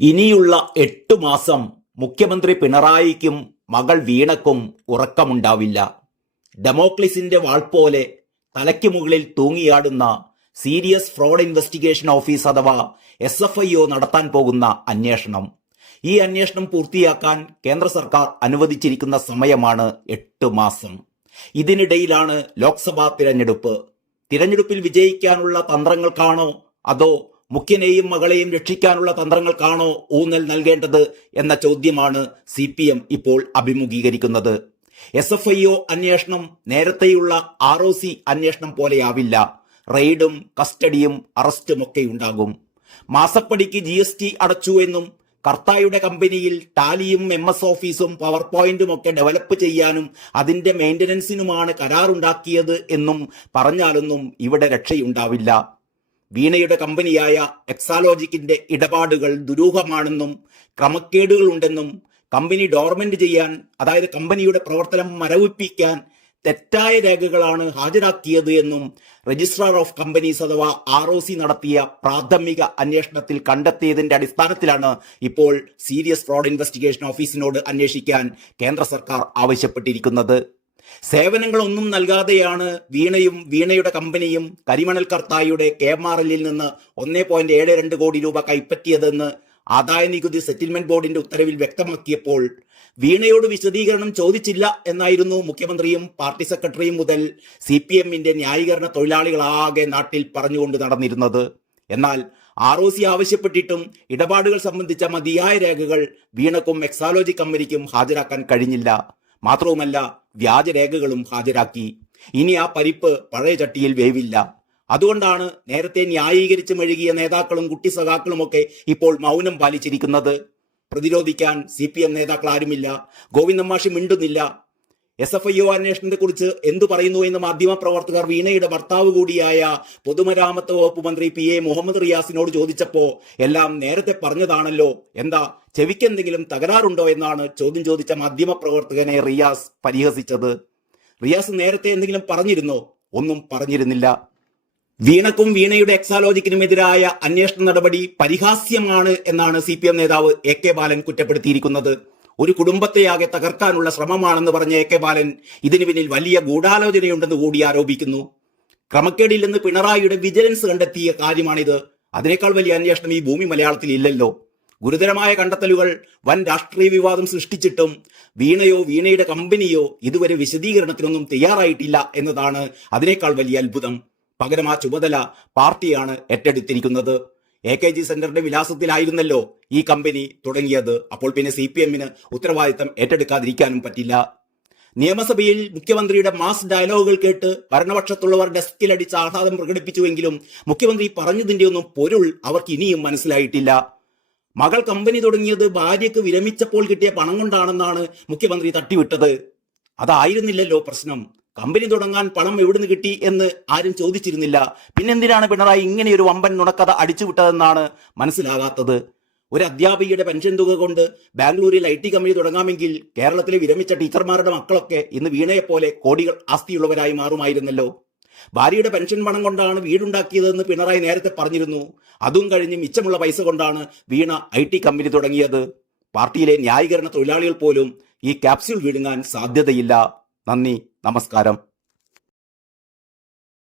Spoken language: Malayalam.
ഇനിയുള്ള 8 മാസം മുഖ്യമന്ത്രി പിണറായിക്കും മകൾ വീണക്കും ഉറക്കമുണ്ടാവില്ല. ഡെമോക്ലിസിന്റെ വാൾ പോലെ തലയ്ക്ക് മുകളിൽ തൂങ്ങിയാടുന്ന സീരിയസ് ഫ്രോഡ് ഇൻവെസ്റ്റിഗേഷൻ ഓഫീസ് അഥവാ SFIO നടത്താൻ പോകുന്ന അന്വേഷണം. ഈ അന്വേഷണം പൂർത്തിയാക്കാൻ കേന്ദ്ര സർക്കാർ അനുവദിച്ചിരിക്കുന്ന സമയമാണ് 8 മാസം. ഇതിനിടയിലാണ് ലോക്സഭാ തിരഞ്ഞെടുപ്പ്. തിരഞ്ഞെടുപ്പിൽ വിജയിക്കാനുള്ള തന്ത്രങ്ങൾക്കാണോ അതോ മുഖ്യനെയും മകളെയും രക്ഷിക്കാനുള്ള തന്ത്രങ്ങൾക്കാണോ ഊന്നൽ നൽകേണ്ടത് എന്ന ചോദ്യമാണ് CPM ഇപ്പോൾ അഭിമുഖീകരിക്കുന്നത്. SFIO അന്വേഷണം നേരത്തെയുള്ള ROC അന്വേഷണം പോലെയാവില്ല. റെയ്ഡും കസ്റ്റഡിയും അറസ്റ്റുമൊക്കെ ഉണ്ടാകും. മാസപ്പടിക്ക് GST അടച്ചു എന്നും കർത്തായുടെ കമ്പനിയിൽ ടാലിയും MS ഓഫീസും പവർ പോയിന്റും ഒക്കെ ഡെവലപ്പ് ചെയ്യാനും അതിന്റെ മെയിൻ്റനൻസിനുമാണ് കരാറുണ്ടാക്കിയത് എന്നും പറഞ്ഞാലൊന്നും ഇവിടെ രക്ഷയുണ്ടാവില്ല. വീണയുടെ കമ്പനിയായ എക്സാലോജിക്കിന്റെ ഇടപാടുകൾ ദുരൂഹമാണെന്നും ക്രമക്കേടുകളുണ്ടെന്നും കമ്പനി ഡോർമെന്റ് ചെയ്യാൻ, അതായത് കമ്പനിയുടെ പ്രവർത്തനം മരവിപ്പിക്കാൻ തെറ്റായ രേഖകളാണ് ഹാജരാക്കിയത് എന്നും രജിസ്ട്രാർ ഓഫ് കമ്പനീസ് അഥവാ ROC നടത്തിയ പ്രാഥമിക അന്വേഷണത്തിൽ കണ്ടെത്തിയതിന്റെ അടിസ്ഥാനത്തിലാണ് ഇപ്പോൾ സീരിയസ് ഫ്രോഡ് ഇൻവെസ്റ്റിഗേഷൻ ഓഫീസിനോട് അന്വേഷിക്കാൻ കേന്ദ്ര സർക്കാർ ആവശ്യപ്പെട്ടിരിക്കുന്നത്. സേവനങ്ങളൊന്നും നൽകാതെയാണ് വീണയും വീണയുടെ കമ്പനിയും കരിമണൽ കർത്തായുടെ KMRL നിന്ന് 1.72 കോടി രൂപ കൈപ്പറ്റിയതെന്ന് ആദായ നികുതി സെറ്റിൽമെന്റ് ബോർഡിന്റെ ഉത്തരവിൽ വ്യക്തമാക്കിയപ്പോൾ വീണയോട് വിശദീകരണം ചോദിച്ചില്ല എന്നായിരുന്നു മുഖ്യമന്ത്രിയും പാർട്ടി സെക്രട്ടറിയും മുതൽ CPMന്റെ ന്യായീകരണ തൊഴിലാളികളാകെ നാട്ടിൽ പറഞ്ഞുകൊണ്ട് നടന്നിരുന്നത്. എന്നാൽ ROC ആവശ്യപ്പെട്ടിട്ടും ഇടപാടുകൾ സംബന്ധിച്ച മതിയായ രേഖകൾ വീണക്കും എക്സാലോജി കമ്പനിക്കും ഹാജരാക്കാൻ കഴിഞ്ഞില്ല. മാത്രവുമല്ല, വ്യാജരേഖകളും ഹാജരാക്കി. ഇനി ആ പരിപ്പ് പഴയ ചട്ടിയിൽ വേവില്ല. അതുകൊണ്ടാണ് നേരത്തെ ന്യായീകരിച്ച് മെഴുകിയ നേതാക്കളും കുട്ടി സഖാക്കളുമൊക്കെ ഇപ്പോൾ മൗനം പാലിച്ചിരിക്കുന്നത്. പ്രതിരോധിക്കാൻ CPM നേതാക്കൾ ആരുമില്ല. ഗോവിന്ദമാഷി മിണ്ടുന്നില്ല. SFIO അന്വേഷണത്തെക്കുറിച്ച് എന്തു പറയുന്നു എന്ന് മാധ്യമപ്രവർത്തകർ വീണയുടെ ഭർത്താവ് കൂടിയായ പൊതുമരാമത്ത് വകുപ്പ് മന്ത്രി PA മുഹമ്മദ് റിയാസിനോട് ചോദിച്ചപ്പോ എല്ലാം നേരത്തെ പറഞ്ഞതാണല്ലോ, എന്താ ചെവിക്കെന്തെങ്കിലും തകരാറുണ്ടോ എന്നാണ് ചോദ്യം ചോദിച്ച മാധ്യമപ്രവർത്തകനെ റിയാസ് പരിഹസിച്ചത്. റിയാസ് നേരത്തെ എന്തെങ്കിലും പറഞ്ഞിരുന്നോ? ഒന്നും പറഞ്ഞിരുന്നില്ല. വീണക്കും വീണയുടെ എക്സാലോജിക്കിനുമെതിരായ അന്വേഷണ നടപടി പരിഹാസ്യമാണ് എന്നാണ് CPM നേതാവ് AK ബാലൻ കുറ്റപ്പെടുത്തിയിരിക്കുന്നത്. ഒരു കുടുംബത്തെയാകെ തകർക്കാനുള്ള ശ്രമമാണെന്ന് പറഞ്ഞ AK ബാലൻ ഇതിനു പിന്നിൽ വലിയ ഗൂഢാലോചനയുണ്ടെന്ന് കൂടി ആരോപിക്കുന്നു. ക്രമക്കേടില്ലെന്ന് പിണറായിയുടെ വിജിലൻസ് കണ്ടെത്തിയ കാര്യമാണിത്. അതിനേക്കാൾ വലിയ അന്വേഷണം ഈ ഭൂമി മലയാളത്തിൽ ഇല്ലല്ലോ. ഗുരുതരമായ കണ്ടെത്തലുകൾ വൻ രാഷ്ട്രീയ വിവാദം സൃഷ്ടിച്ചിട്ടും വീണയോ വീണയുടെ കമ്പനിയോ ഇതുവരെ വിശദീകരണത്തിനൊന്നും തയ്യാറായിട്ടില്ല എന്നതാണ് അതിനേക്കാൾ വലിയ അത്ഭുതം. പകരം ആ ചുമതല പാർട്ടിയാണ് ഏറ്റെടുത്തിരിക്കുന്നത്. AKG സെന്ററിന്റെ വിലാസത്തിലായിരുന്നല്ലോ ഈ കമ്പനി തുടങ്ങിയത്. അപ്പോൾ പിന്നെ CPMന് ഉത്തരവാദിത്തം ഏറ്റെടുക്കാതിരിക്കാനും പറ്റില്ല. നിയമസഭയിൽ മുഖ്യമന്ത്രിയുടെ മാസ് ഡയലോഗുകൾ കേട്ട് ഭരണപക്ഷത്തുള്ളവർ ഡെസ്കിലടിച്ച് ആഹ്ലാദം പ്രകടിപ്പിച്ചുവെങ്കിലും മുഖ്യമന്ത്രി പറഞ്ഞതിന്റെ ഒന്നും പൊരുൾ അവർക്ക് ഇനിയും മനസ്സിലായിട്ടില്ല. മകൾ കമ്പനി തുടങ്ങിയത് ഭാര്യയ്ക്ക് വിരമിച്ചപ്പോൾ കിട്ടിയ പണം കൊണ്ടാണെന്നാണ് മുഖ്യമന്ത്രി തട്ടിവിട്ടത്. അതായിരുന്നില്ലല്ലോ പ്രശ്നം. കമ്പനി തുടങ്ങാൻ പണം എവിടുന്ന് കിട്ടി എന്ന് ആരും ചോദിച്ചിരുന്നില്ല. പിന്നെന്തിനാണ് പിണറായി ഇങ്ങനെയൊരു വമ്പൻ നുണക്കഥ അടിച്ചുവിട്ടതെന്നാണ് മനസ്സിലാകാത്തത്. ഒരു അധ്യാപികയുടെ പെൻഷൻ തുക കൊണ്ട് ബാംഗ്ലൂരിൽ IT കമ്പനി തുടങ്ങാമെങ്കിൽ കേരളത്തിലെ വിരമിച്ച ടീച്ചർമാരുടെ മക്കളൊക്കെ ഇന്ന് വീണയെപ്പോലെ കോടികൾ ആസ്തിയുള്ളവരായി മാറുമായിരുന്നല്ലോ. ഭാര്യയുടെ പെൻഷൻ പണം കൊണ്ടാണ് വീടുണ്ടാക്കിയതെന്ന് പിണറായി നേരത്തെ പറഞ്ഞിരുന്നു. അതും കഴിഞ്ഞ് മിച്ചമുള്ള പൈസ കൊണ്ടാണ് വീണ IT കമ്പനി തുടങ്ങിയത്. പാർട്ടിയിലെ ന്യായീകരണ തൊഴിലാളികൾ പോലും ഈ ക്യാപ്സ്യൂൾ വിഴുങ്ങാൻ സാധ്യതയില്ല. നന്ദി, നമസ്കാരം.